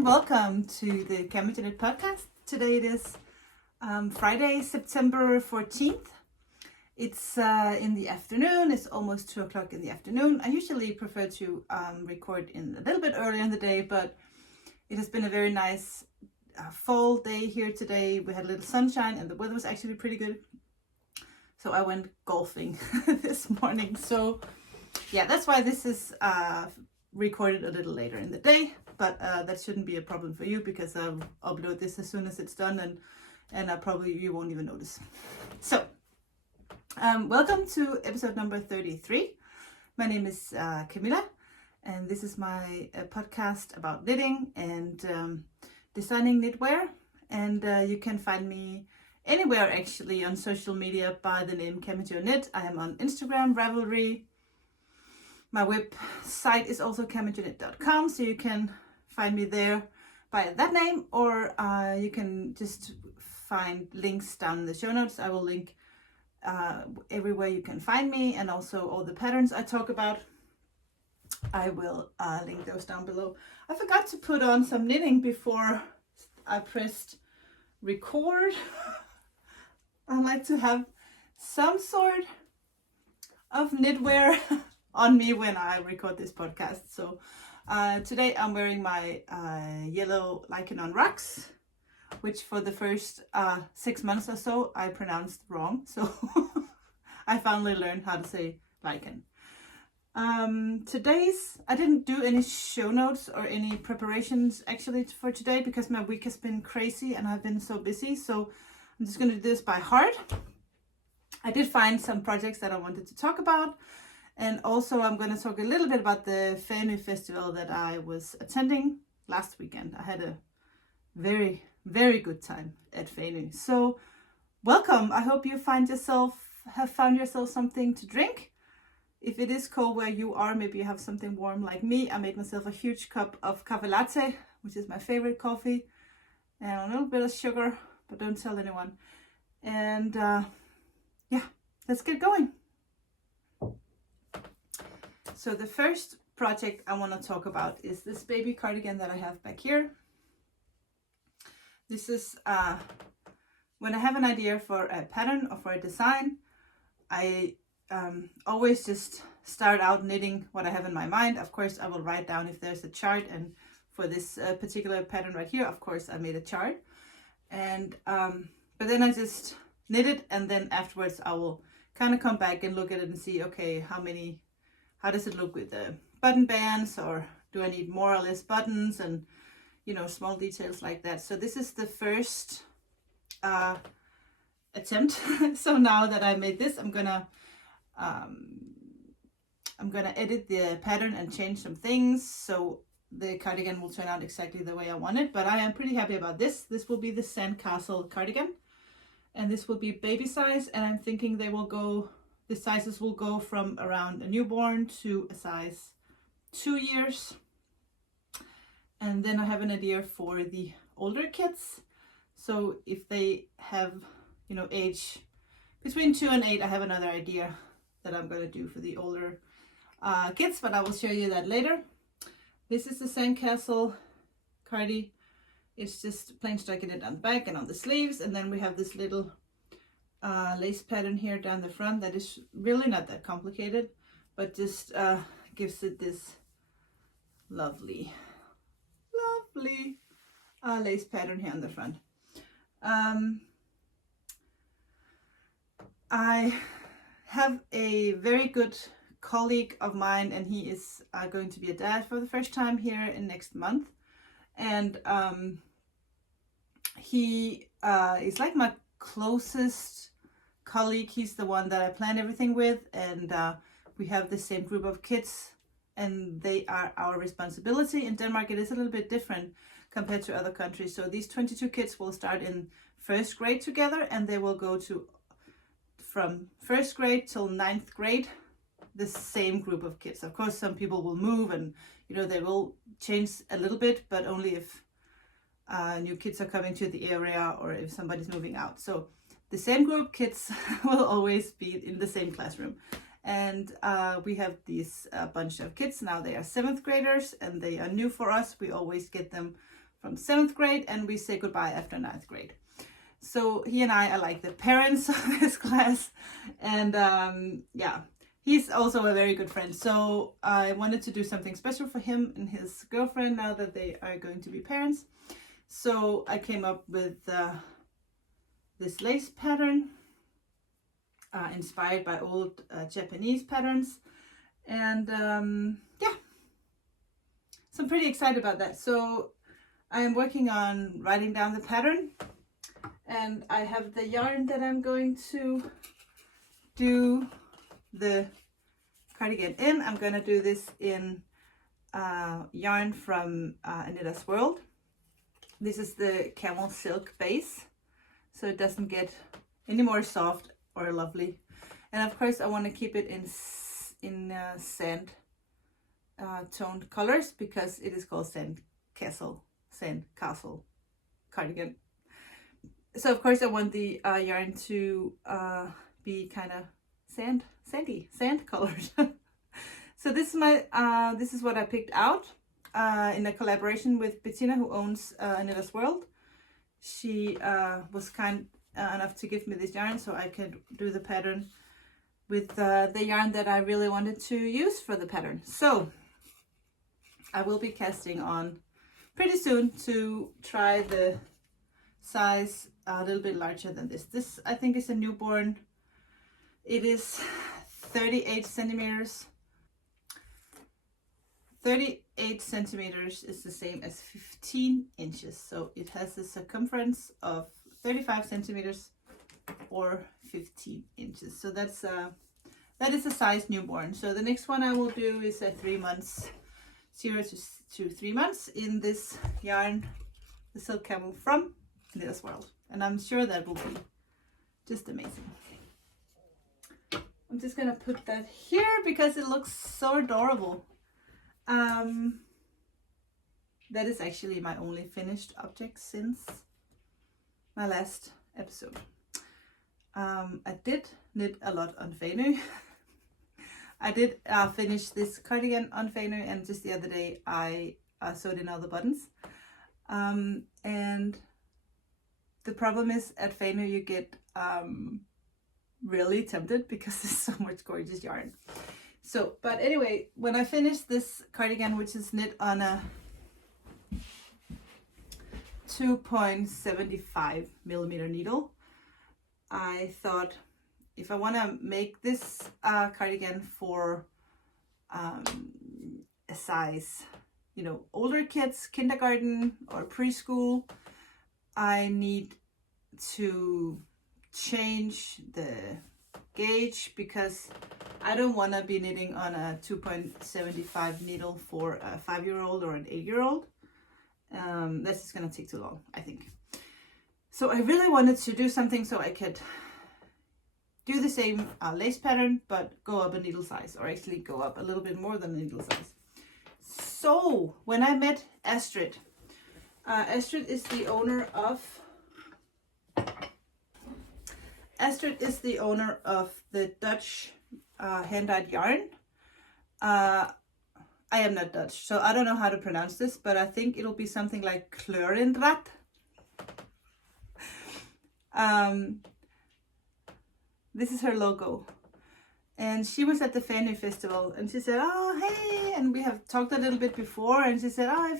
and welcome to the CamijoKnit podcast. Today it is Friday, September 14th. It's in the afternoon. It's almost 2 o'clock in the afternoon. I usually prefer to record in a little bit earlier in the day, but it has been a very nice fall day here today. We had a little sunshine and the weather was actually pretty good. So I went golfing this morning. So yeah, that's why this is recorded a little later in the day, but that shouldn't be a problem for you because I'll upload this as soon as it's done, and probably you won't even notice. So welcome to episode number 33. My name is Camilla, and this is my podcast about knitting and designing knitwear, and you can find me anywhere actually on social media by the name CamijoKnit. I am on Instagram, Ravelry. My website is also CamijoKnit.com, so you can find me there by that name, or you can just find links down in the show notes. I will link everywhere you can find me, and also all the patterns I talk about. I will link those down below. I forgot to put on some knitting before I pressed record. I like to have some sort of knitwear on me when I record this podcast. So today I'm wearing my yellow Lichen on rocks, which for the first 6 months or so I pronounced wrong. So I finally learned how to say Lichen. I didn't do any show notes or any preparations actually for today because my week has been crazy and I've been so busy. So I'm just going to do this by heart. I did find some projects that I wanted to talk about. And also I'm going to talk a little bit about the Fering festival that I was attending last weekend. I had a very, very good time at Fering. So welcome. I hope you have found yourself something to drink. If it is cold where you are, maybe you have something warm like me. I made myself a huge cup of cafe latte, which is my favorite coffee, and a little bit of sugar, but don't tell anyone. And yeah, let's get going. So the first project I want to talk about is this baby cardigan that I have back here. This is when I have an idea for a pattern or for a design, I always just start out knitting what I have in my mind. Of course, I will write down if there's a chart, and for this particular pattern right here, of course, I made a chart. And but then I just knit it, and then afterwards I will kind of come back and look at it and see, okay, how does it look with the button bands, or do I need more or less buttons, and small details like that. So this is the first attempt. So now that I made this, I'm gonna edit the pattern and change some things so the cardigan will turn out exactly the way I want it. But I am pretty happy about this. This will be the sandcastle cardigan, and this will be baby size, and I'm thinking the sizes will go from around a newborn to a size 2 years. And then I have an idea for the older kids. So if they have, age between 2 and 8, I have another idea that I'm going to do for the older kids, but I will show you that later. This is the sandcastle cardi. It's just plain striking it on the back and on the sleeves. And then we have this little lace pattern here down the front that is really not that complicated, but just gives it this lovely lace pattern here on the front. I have a very good colleague of mine, and he is going to be a dad for the first time here in next month, and he is like my closest colleague. He's the one that I plan everything with, and we have the same group of kids, and they are our responsibility. In Denmark, it is a little bit different compared to other countries. So these 22 kids will start in first grade together, and they will go from first grade till 9th grade, the same group of kids. Of course, some people will move, and they will change a little bit, but only if new kids are coming to the area or if somebody's moving out. So the same group kids will always be in the same classroom. And we have this bunch of kids now. They are 7th graders, and they are new for us. We always get them from 7th grade, and we say goodbye after 9th grade. So he and I are like the parents of this class, and yeah, he's also a very good friend. So I wanted to do something special for him and his girlfriend now that they are going to be parents. So I came up with this lace pattern inspired by old Japanese patterns, and yeah, so I'm pretty excited about that. So I am working on writing down the pattern, and I have the yarn that I'm going to do the cardigan in. I'm going to do this in yarn from Anita's World. This is the camel silk base, so it doesn't get any more soft or lovely. And of course I want to keep it in sand toned colors, because it is called sand castle cardigan. So of course I want the yarn to be kind of sand colored. So this is what I picked out in a collaboration with Bettina, who owns Anita's World. She was kind enough to give me this yarn so I could do the pattern with the yarn that I really wanted to use for the pattern. So I will be casting on pretty soon to try the size a little bit larger than this. This I think is a newborn. It is 38 centimeters. 38 centimeters is the same as 15 inches. So it has a circumference of 35 centimeters or 15 inches. So that is a size newborn. So the next one I will do is a 3 months, 0 to 3 months in this yarn, the silk camel from Anita's World. And I'm sure that will be just amazing. I'm just gonna put that here because it looks so adorable. That is actually my only finished object since my last episode. I did knit a lot on Fering. I did finish this cardigan on Fering, and just the other day I sewed in all the buttons. And the problem is at Fering you get really tempted because there's so much gorgeous yarn. So, but anyway, when I finished this cardigan, which is knit on a 2.75 millimeter needle, I thought if I want to make this cardigan for a size, you know, older kids, kindergarten or preschool, I need to change the gauge, because I don't want to be knitting on a 2.75 needle for a 5-year-old or an 8-year-old. That's just gonna take too long, I think. So I really wanted to do something so I could do the same lace pattern, but go up a needle size, or actually go up a little bit more than a needle size. So when I met Astrid, Astrid is the owner of the Dutch hand-dyed yarn. I am not Dutch, so I don't know how to pronounce this, but I think it'll be something like Kleurendrad. This is her logo. And she was at the Fering Festival, and she said, oh, hey, and we have talked a little bit before, and she said, oh,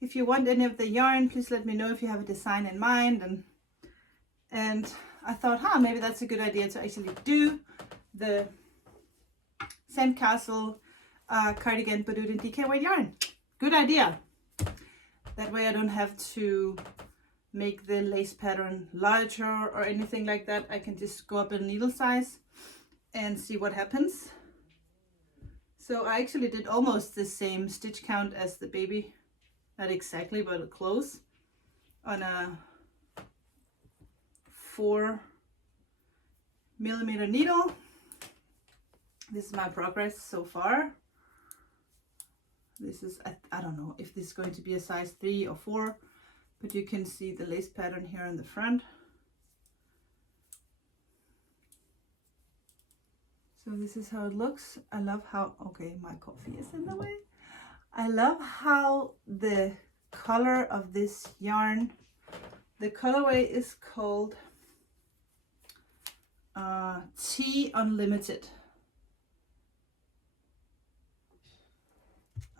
if you want any of the yarn, please let me know if you have a design in mind. And I thought, maybe that's a good idea to actually do the Sandcastle cardigan, but do it in DK white yarn. Good idea. That way I don't have to make the lace pattern larger or anything like that. I can just go up in needle size and see what happens. So I actually did almost the same stitch count as the baby, not exactly, but close, on a 4 millimeter needle. This is my progress so far. This is, I don't know if this is going to be a size 3 or 4, but you can see the lace pattern here in the front. So this is how it looks. I love how, okay, my coffee is in the way. I love how the color of this yarn. The colorway is called Tea Unlimited.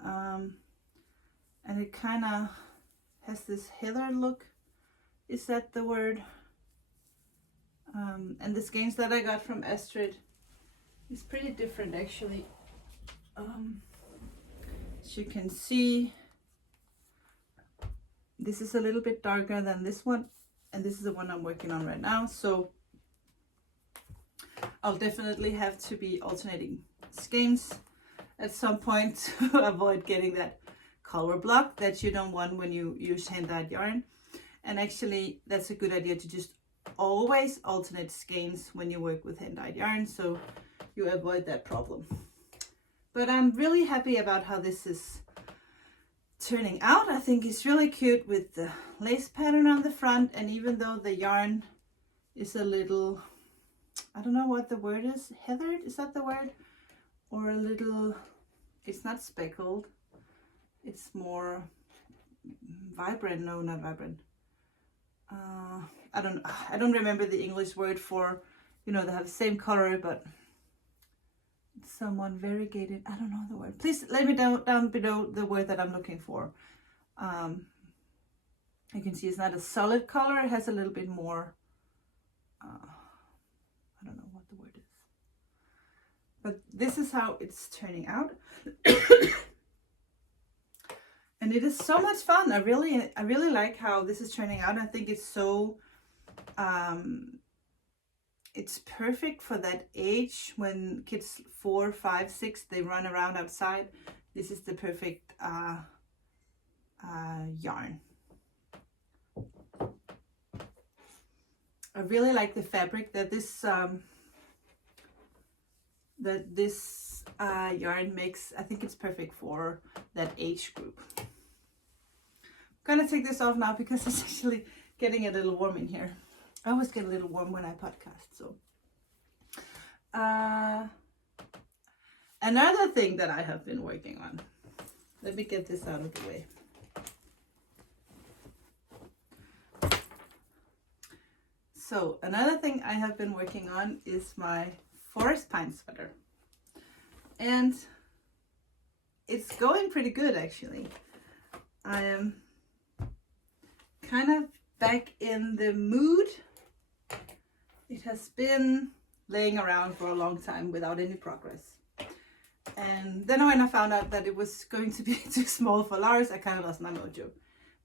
And it kind of has this heather look. Is that the word? And the skeins that I got from Astrid is pretty different actually. As you can see, this is a little bit darker than this one, and this is the one I'm working on right now, so I'll definitely have to be alternating skeins at some point to avoid getting that color block that you don't want when you use hand-dyed yarn. And actually that's a good idea to just always alternate skeins when you work with hand-dyed yarn, so you avoid that problem. But I'm really happy about how this is turning out. I think it's really cute with the lace pattern on the front, and even though the yarn is a little, I don't know what the word is, heathered, is that the word? Or a little, it's not speckled, it's more vibrant. No, not vibrant. I don't remember the English word for, you know, they have the same color but somewhat variegated. I don't know the word. Please let me down below the word that I'm looking for. You can see it's not a solid color. It has a little bit more, I don't know what the word is. But this is how it's turning out. And it is so much fun. I really like how this is turning out. I think it's so it's perfect for that age when kids 4, 5, 6, they run around outside. This is the perfect yarn. I really like the fabric that this yarn makes. I think it's perfect for that age group. I'm gonna take this off now because it's actually getting a little warm in here. I always get a little warm when I podcast. So another thing that I have been working on, let me get this out of the way. So another thing I have been working on is my forest pine sweater, and it's going pretty good actually. I am kind of back in the mood. It has been laying around for a long time without any progress, and then when I found out that it was going to be too small for Lars, I kind of lost my mojo.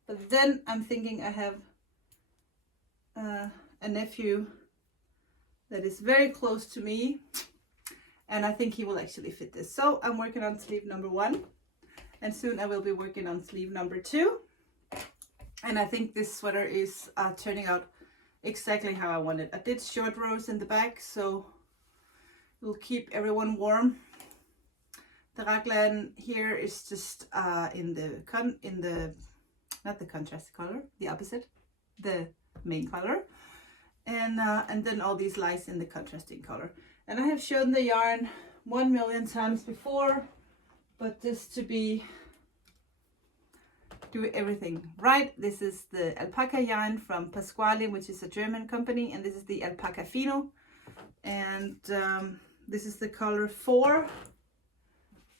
But then I'm thinking I have a nephew that is very close to me, and I think he will actually fit this. So I'm working on sleeve number 1, and soon I will be working on sleeve number 2. And I think this sweater is turning out exactly how I wanted. I did short rows in the back, so it will keep everyone warm. The raglan here is just in the not the contrast color, the opposite, the main color, and then all these lies in the contrasting color. And I have shown the yarn 1,000,000 times before, but just to do everything right, this is the alpaca yarn from Pasquale, which is a German company, and this is the alpaca fino, and this is the color 4.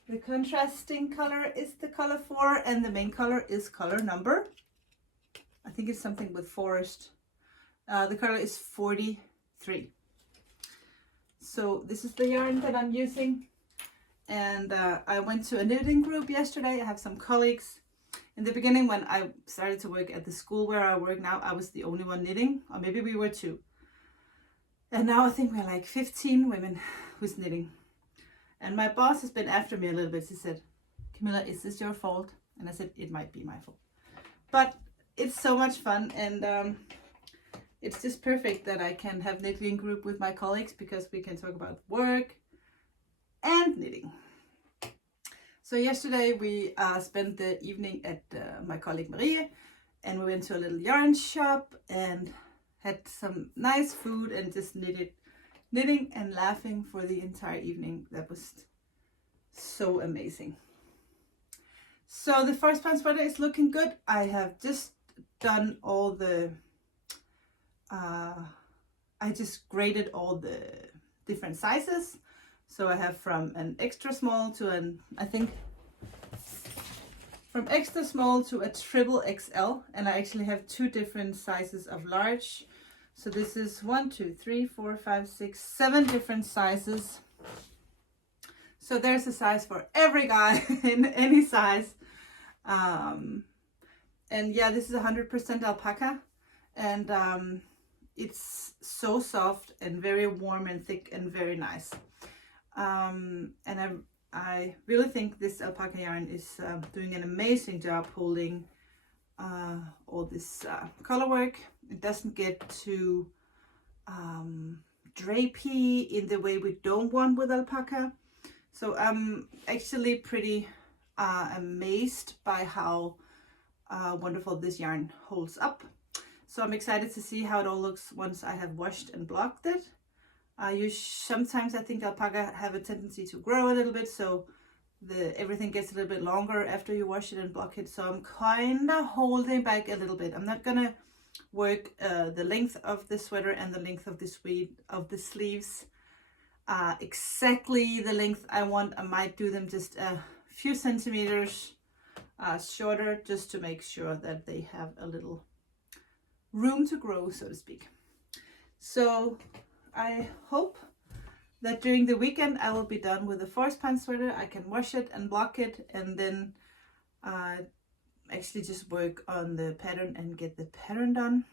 The contrasting color is the color 4, and the main color is color number, I think it's something with forest. The color is 43. So this is the yarn that I'm using, and I went to a knitting group yesterday. I have some colleagues. In the beginning, when I started to work at the school where I work now, I was the only one knitting, or maybe we were 2. And now I think we're like 15 women who's knitting. And my boss has been after me a little bit. She said, "Camilla, is this your fault?" And I said, "It might be my fault." But it's so much fun, and it's just perfect that I can have knitting group with my colleagues, because we can talk about work and knitting. So yesterday we spent the evening at my colleague Marie, and we went to a little yarn shop and had some nice food and just knitting and laughing for the entire evening. That was so amazing. So the first pan sweater is looking good. I have just done all the, I just graded all the different sizes. So I have from an extra small to an, I think, from extra small to a triple XL, and I actually have 2 different sizes of large. So this is 1, 2, 3, 4, 5, 6, 7 different sizes. So there's a size for every guy in any size. And yeah, this is 100% alpaca, and it's so soft and very warm and thick and very nice. And I really think this alpaca yarn is doing an amazing job holding all this color work. It doesn't get too drapey in the way we don't want with alpaca. So I'm actually pretty amazed by how wonderful this yarn holds up. So I'm excited to see how it all looks once I have washed and blocked it. Sometimes I think alpaca have a tendency to grow a little bit, so everything gets a little bit longer after you wash it and block it. So I'm kind of holding back a little bit. I'm not gonna work the length of the sweater and the length of the sleeves exactly the length I want. I might do them just a few centimeters shorter, just to make sure that they have a little room to grow, so to speak. So I hope that during the weekend I will be done with the forest pan sweater. I can wash it and block it, and then actually just work on the pattern and get the pattern done.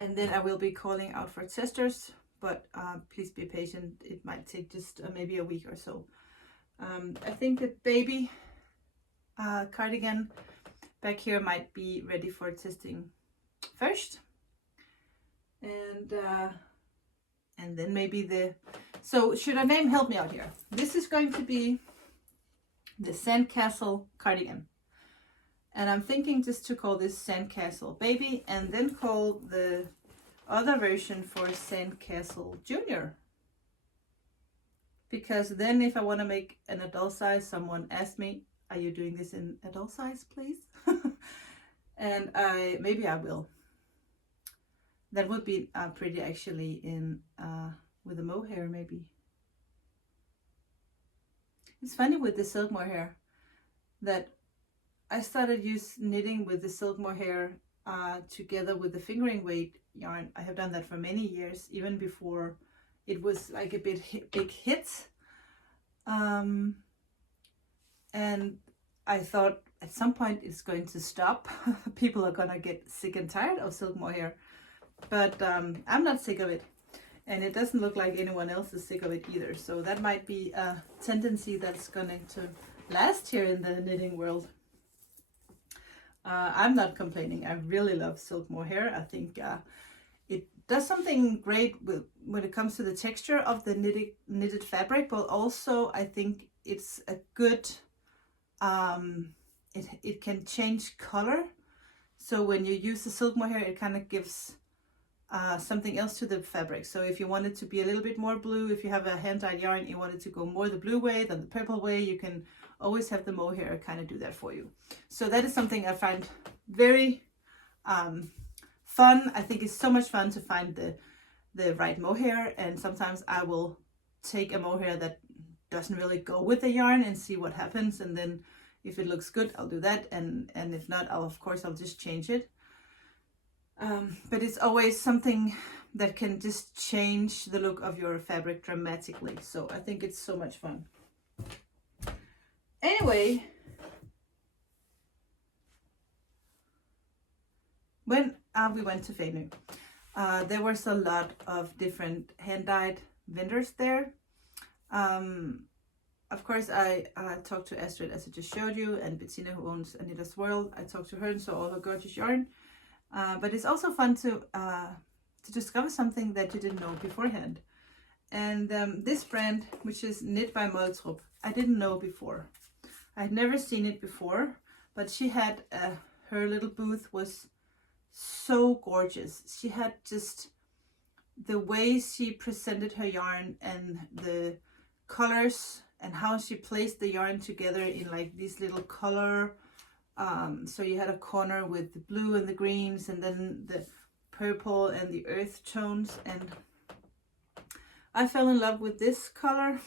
And then I will be calling out for testers, but please be patient. It might take just maybe a week or so. I think the baby cardigan back here might be ready for testing first, and then maybe so should I help me out here. This is going to be the Sandcastle cardigan, and I'm thinking just to call this Sandcastle baby, and then call the other version for Sandcastle Junior, because then if I want to make an adult size, someone asked me, are you doing this in adult size, please? And maybe I will. That would be pretty, actually, in with a mohair maybe. It's funny with the silk mohair that I started knitting with the silk mohair together with the fingering weight yarn. I have done that for many years, even before it was like a big hit. And I thought at some point it's going to stop. People are gonna get sick and tired of silk mohair, but I'm not sick of it, and it doesn't look like anyone else is sick of it either. So that might be a tendency that's going to last here in the knitting world. I'm not complaining. I really love silk mohair. I think it does something great when it comes to the texture of the knitted fabric, but also I think it's a good, it can change color. So when you use the silk mohair, it kind of gives something else to the fabric. So if you want it to be a little bit more blue, if you have a hand-dyed yarn, you want it to go more the blue way than the purple way, you can always have the mohair kind of do that for you. So that is something I find very fun. I think it's so much fun to find the right mohair, and sometimes I will take a mohair that doesn't really go with the yarn and see what happens, and then if it looks good, I'll do that, and if not, I'll just change it. But it's always something that can just change the look of your fabric dramatically. So I think it's so much fun. Anyway, when we went to Fering, there was a lot of different hand-dyed vendors there. Of course, I talked to Astrid, as I just showed you, and Bettina, who owns Anita's World. I talked to her and saw all her gorgeous yarn. But it's also fun to discover something that you didn't know beforehand. And this brand, which is Knit by Moltrup, I didn't know before. I had never seen it before, but she had, her little booth was so gorgeous. She had just the way she presented her yarn and the colors and how she placed the yarn together in like these little color. So you had a corner with the blue and the greens, and then the purple and the earth tones, and I fell in love with this color,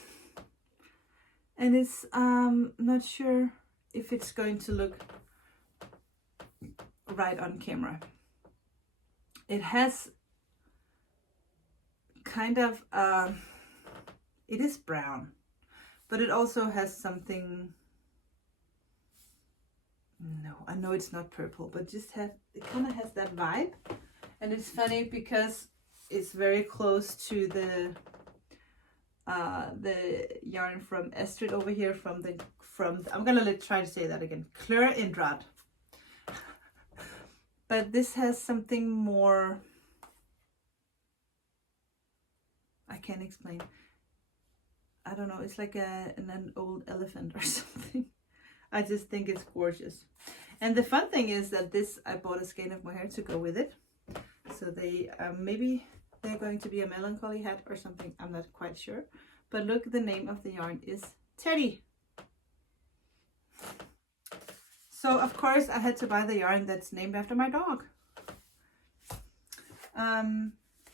and it's not sure if it's going to look right on camera. It has kind of it is brown, but it also has something, no, I know it's not purple, but just have, it kind of has that vibe. And it's funny because it's very close to the yarn from Estrid over here, from I'm gonna try to say that again, Kleur Indrad. But this has something more, I can't explain. I don't know, it's like an old elephant or something. I just think it's gorgeous. And the fun thing is that this, I bought a skein of mohair to go with it. So they, maybe they're going to be a melancholy hat or something, I'm not quite sure. But look, the name of the yarn is Teddy. So of course I had to buy the yarn that's named after my dog.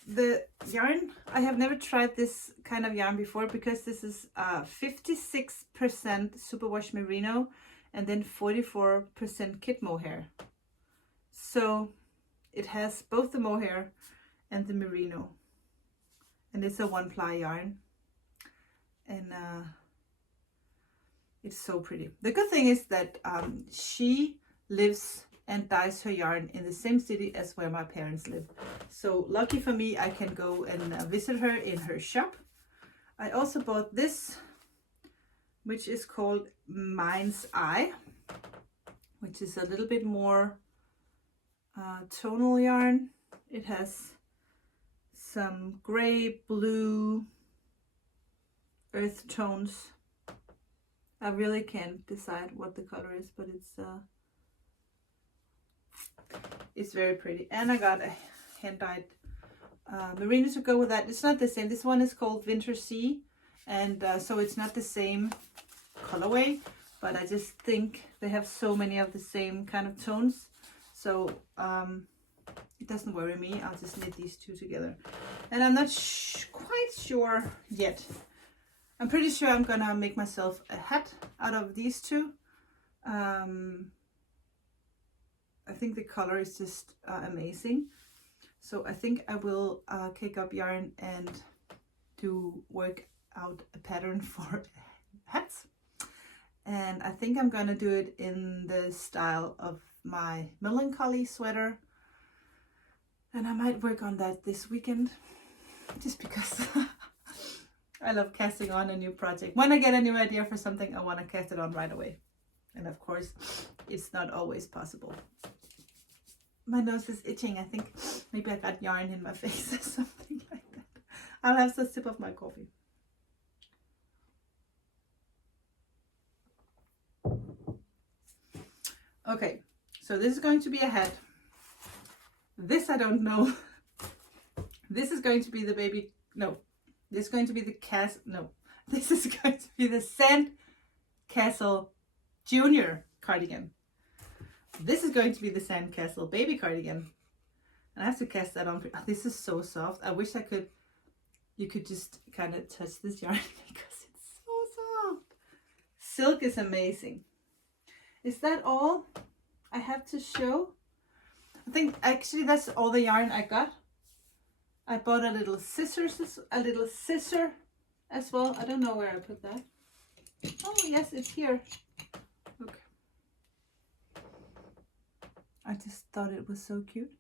The yarn, I have never tried this kind of yarn before, because this is 56% superwash merino and then 44% kit mohair. So it has both the mohair and the merino, and it's a 1-ply yarn, and it's so pretty. The good thing is that she lives and dyes her yarn in the same city as where my parents live. So lucky for me, I can go and visit her in her shop. I also bought this, which is called Mind's Eye, which is a little bit more tonal yarn. It has some gray, blue, earth tones. I really can't decide what the color is, but it's very pretty. And I got a hand-dyed merino to go with that. It's not the same. This one is called Winter Sea, and so it's not the same colorway, but I just think they have so many of the same kind of tones, so it doesn't worry me. I'll just knit these two together, and I'm not quite sure yet. I'm pretty sure I'm gonna make myself a hat out of these two. I think the color is just amazing. So I think I will kick up yarn and work out a pattern for hats. And I think I'm gonna do it in the style of my melancholy sweater. And I might work on that this weekend, just because I love casting on a new project. When I get a new idea for something, I want to cast it on right away. And of course, it's not always possible. My nose is itching. I think maybe I got yarn in my face or something like that. I'll have a sip of my coffee. Okay, so this is going to be a hat. This I don't know. This is going to be the baby, no. This is going to be the this is going to be the Sand Castle Junior cardigan. This is going to be the Sand Castle baby cardigan. And I have to cast that on. This is so soft. I wish you could just kind of touch this yarn because it's so soft. Silk is amazing. Is that all I have to show? I think actually that's all the yarn I got. I bought a little scissor as well. I don't know where I put that. Oh yes, it's here. Look. I just thought it was so cute.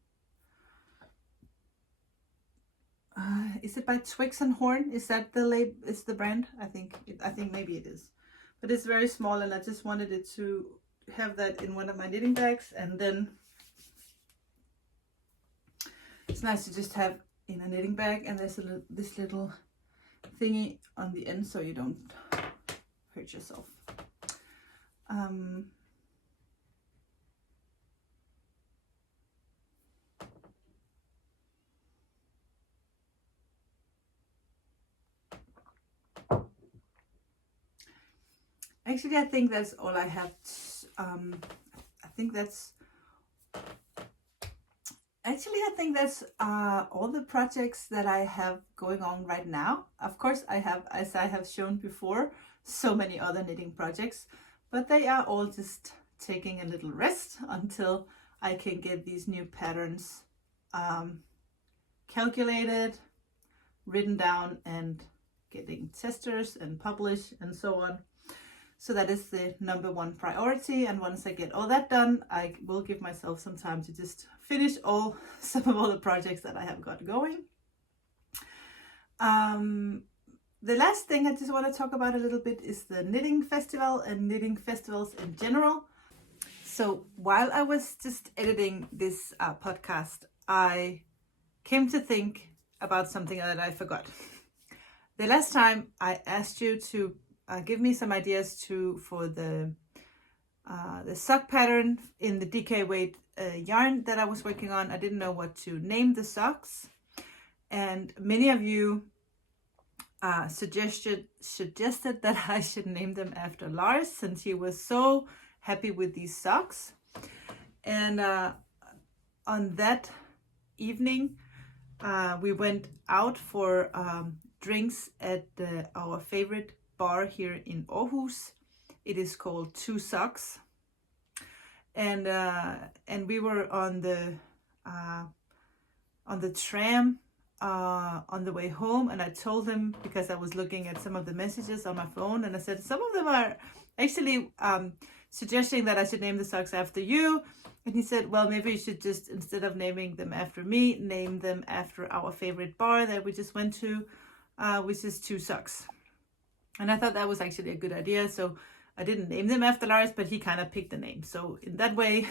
Is it by Twigs and Horn? Is that is the brand? I think maybe it is. But it's very small, and I just wanted it to have that in one of my knitting bags, and then it's nice to just have in a knitting bag. And there's this little thingy on the end so you don't hurt yourself. Actually, I think that's all I have. I think that's all the projects that I have going on right now. Of course, I have, as I have shown before, so many other knitting projects, but they are all just taking a little rest until I can get these new patterns calculated, written down, and getting testers and published and so on. So that is the number one priority. And once I get all that done, I will give myself some time to just finish some of all the projects that I have got going. The last thing I just want to talk about a little bit is the knitting festival and knitting festivals in general. So while I was just editing this podcast, I came to think about something that I forgot. The last time I asked you to give me some ideas for the sock pattern in the DK weight yarn that I was working on. I didn't know what to name the socks, and many of you suggested that I should name them after Lars, since he was so happy with these socks. And on that evening, we went out for drinks at our favorite bar here in Aarhus. It is called Two Socks, and we were on the tram on the way home, and I told him, because I was looking at some of the messages on my phone, and I said some of them are actually suggesting that I should name the socks after you. And he said, well, maybe you should just, instead of naming them after me, name them after our favorite bar that we just went to, which is Two Socks. And I thought that was actually a good idea. So I didn't name them after Lars, but he kind of picked the name. So in that way,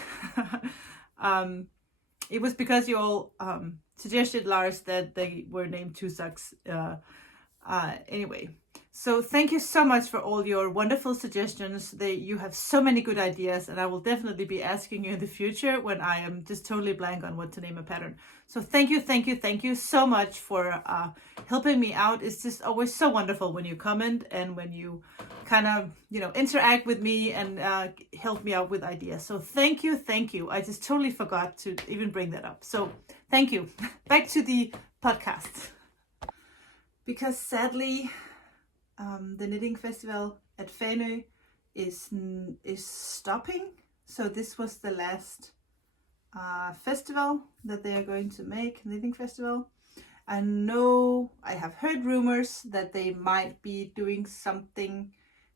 it was because you all suggested, Lars, that they were named Two Socks anyway. So thank you so much for all your wonderful suggestions. You have so many good ideas, and I will definitely be asking you in the future when I am just totally blank on what to name a pattern. So thank you so much for helping me out. It's just always so wonderful when you comment and when you kind of, interact with me and help me out with ideas. So thank you. I just totally forgot to even bring that up. So thank you. Back to the podcast. Because sadly, the knitting festival at Fering is stopping. So this was the last festival that they are going to make, knitting festival. I know I have heard rumors that they might be doing something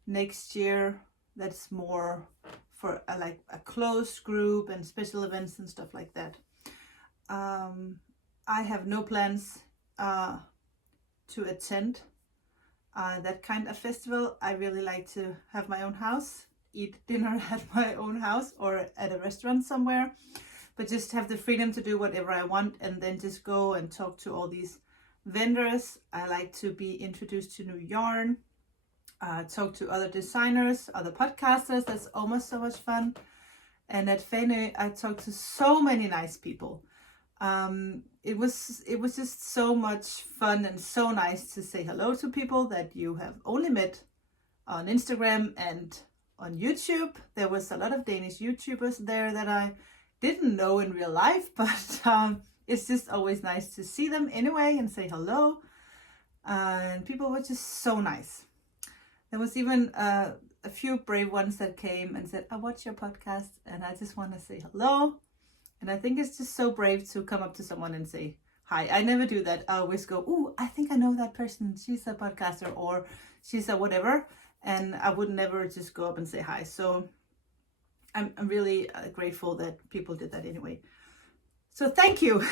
next year that's more for a closed group and special events and stuff like that. I have no plans to attend that kind of festival. I really like to have my own house, eat dinner at my own house or at a restaurant somewhere, but just have the freedom to do whatever I want and then just go and talk to all these vendors. I like to be introduced to new yarn, talk to other designers, other podcasters. That's almost so much fun. And at Fering, I talked to so many nice people. It was just so much fun and so nice to say hello to people that you have only met on Instagram and on YouTube. There was a lot of Danish YouTubers there that I didn't know in real life, but it's just always nice to see them anyway and say hello. And people were just so nice. There was even a few brave ones that came and said, I watch your podcast and I just want to say hello. And I think it's just so brave to come up to someone and say hi. I never do that. I always go, ooh, I think I know that person. She's a podcaster or she's a whatever. And I would never just go up and say hi. So I'm really grateful that people did that anyway. So thank you.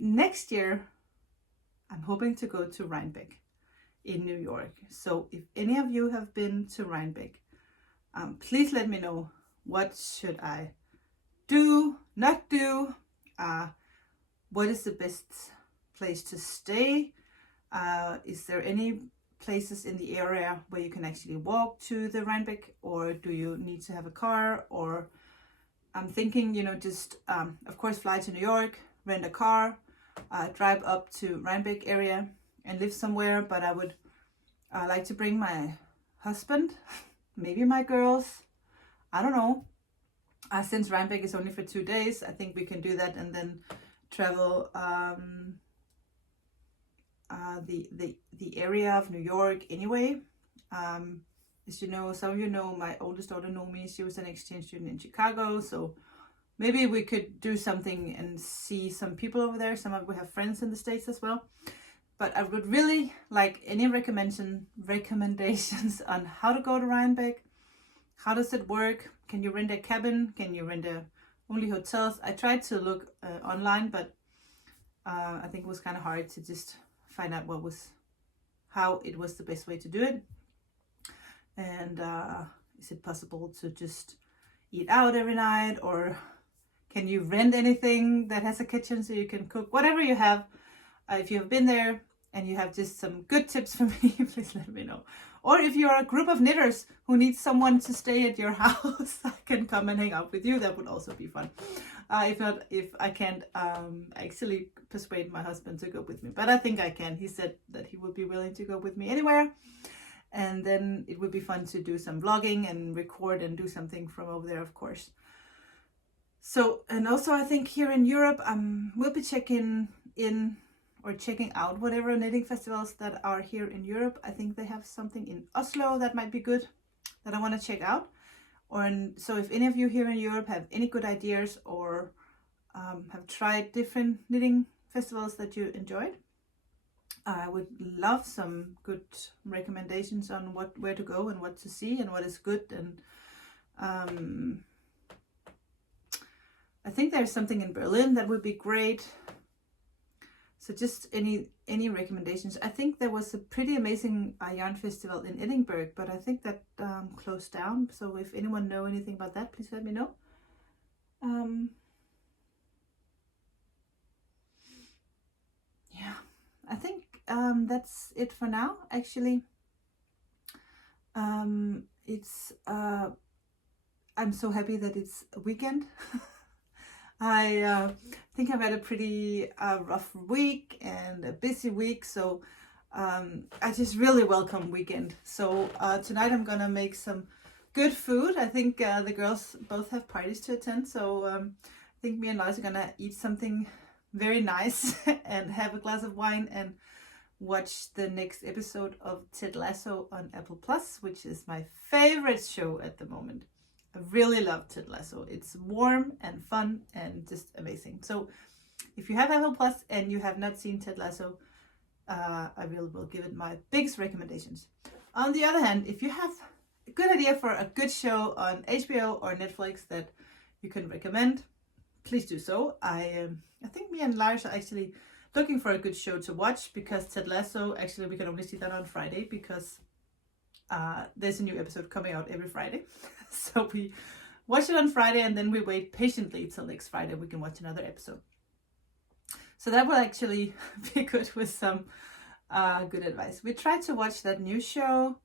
Next year, I'm hoping to go to Rhinebeck in New York. So if any of you have been to Rhinebeck, please let me know, what should I do, not do, what is the best place to stay, is there any places in the area where you can actually walk to the Rhinebeck, or do you need to have a car? Or I'm thinking, just of course fly to New York, rent a car, drive up to Rhinebeck area and live somewhere, but I would like to bring my husband, maybe my girls. I don't know. Since Rhinebeck is only for 2 days, I think we can do that and then travel the area of New York anyway. As you know, some of you know, my oldest daughter Nomi, she was an exchange student in Chicago, so maybe we could do something and see some people over there. Some of we have friends in the States as well. But I would really like any recommendations on how to go to Rhinebeck. How does it work? Can you rent a cabin? Can you rent only hotels? I tried to look online, but I think it was kind of hard to just find out how it was the best way to do it. And is it possible to just eat out every night, or can you rent anything that has a kitchen so you can cook? Whatever you have, if you have been there and you have just some good tips for me, please let me know. Or if you're a group of knitters who need someone to stay at your house, I can come and hang out with you. That would also be fun. If not, if I can't actually persuade my husband to go with me, but I think I can. He said that he would be willing to go with me anywhere. And then it would be fun to do some vlogging and record and do something from over there, of course. So, and also I think here in Europe, we'll be checking out whatever knitting festivals that are here in Europe. I think they have something in Oslo that might be good, that I want to check out. So if any of you here in Europe have any good ideas or have tried different knitting festivals that you enjoyed, I would love some good recommendations on where to go and what to see and what is good. And I think there's something in Berlin that would be great. So just any recommendations. I think there was a pretty amazing yarn festival in Edinburgh, but I think that closed down. So if anyone know anything about that, please let me know. Yeah, I think that's it for now. Actually, I'm so happy that it's a weekend. I think I've had a pretty rough week and a busy week, so I just really welcome weekend. So tonight I'm gonna make some good food. I think the girls both have parties to attend, so I think me and Lars are gonna eat something very nice and have a glass of wine and watch the next episode of Ted Lasso on Apple Plus, which is my favorite show at the moment. I really love Ted Lasso. It's warm and fun and just amazing. So if you have Apple Plus and you have not seen Ted Lasso, I will give it my biggest recommendations. On the other hand, if you have a good idea for a good show on HBO or Netflix that you can recommend, please do so. I think me and Lars are actually looking for a good show to watch, because Ted Lasso, actually we can only see that on Friday because there's a new episode coming out every Friday. So we watch it on Friday and then we wait patiently till next Friday we can watch another episode. So that will actually be good with some good advice. We tried to watch that new show.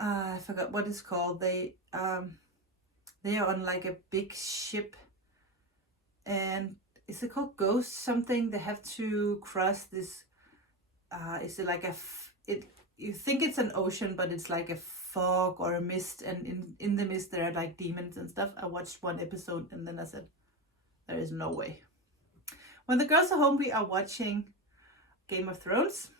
I forgot what it's called. They are on like a big ship, and is it called Ghost something? They have to cross this. Is it like you think it's an ocean, but it's like a fog or a mist, and in the mist there are like demons and stuff. I watched one episode and then I said, there is no way. When the girls are home, we are watching Game of Thrones.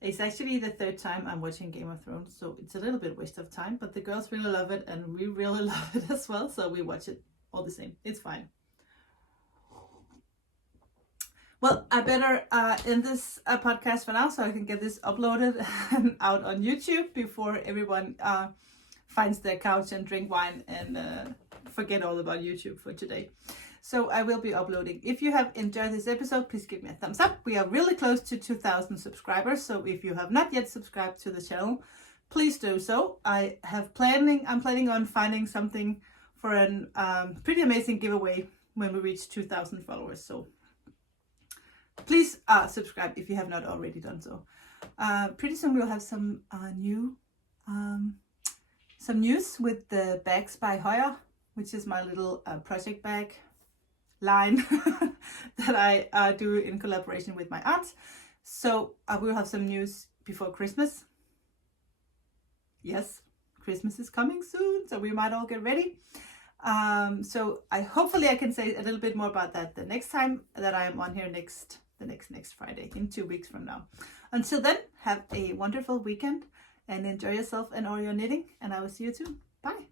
It's actually the third time I'm watching Game of Thrones, so it's a little bit waste of time, but the girls really love it and we really love it as well, so we watch it all the same. It's fine. Well, I better end this podcast for now so I can get this uploaded and out on YouTube before everyone finds their couch and drink wine and forget all about YouTube for today. So I will be uploading. If you have enjoyed this episode, please give me a thumbs up. We are really close to 2,000 subscribers, so if you have not yet subscribed to the channel, please do so. I'm planning on finding something for a pretty amazing giveaway when we reach 2,000 followers. So please subscribe if you have not already done so. Pretty soon we'll have some news with the bags by Hoyer, which is my little project bag line that I do in collaboration with my aunt. So I will have some news before Christmas. yes, Christmas is coming soon, so we might all get ready. So hopefully I can say a little bit more about that the next time that I am on here the next Friday, in 2 weeks from now. Until then, have a wonderful weekend and enjoy yourself and all your knitting, and I will see you soon. Bye.